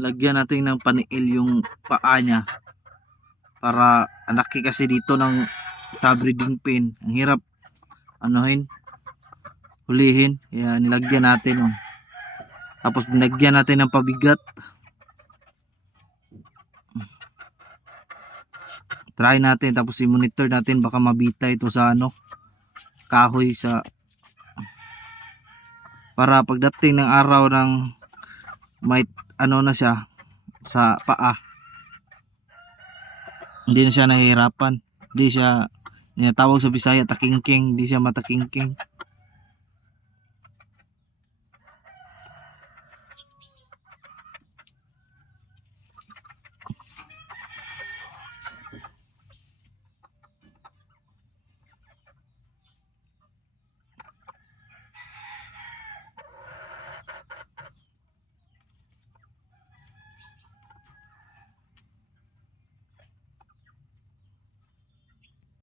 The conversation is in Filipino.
lagyan natin ng paniil yung paa niya para anaki kasi dito ng sa breeding pen. Ang hirap anuhin, hulihin. Kaya nilagyan natin oh. Tapos nilagyan natin ng pabigat. Try natin tapos i-monitor natin baka mabita ito sa ano, kahoy sa para pagdating ng araw ng may ano na siya sa paa, hindi na siya nahihirapan, hindi siya tinatawag sa Bisaya takingking, hindi siya matakingking.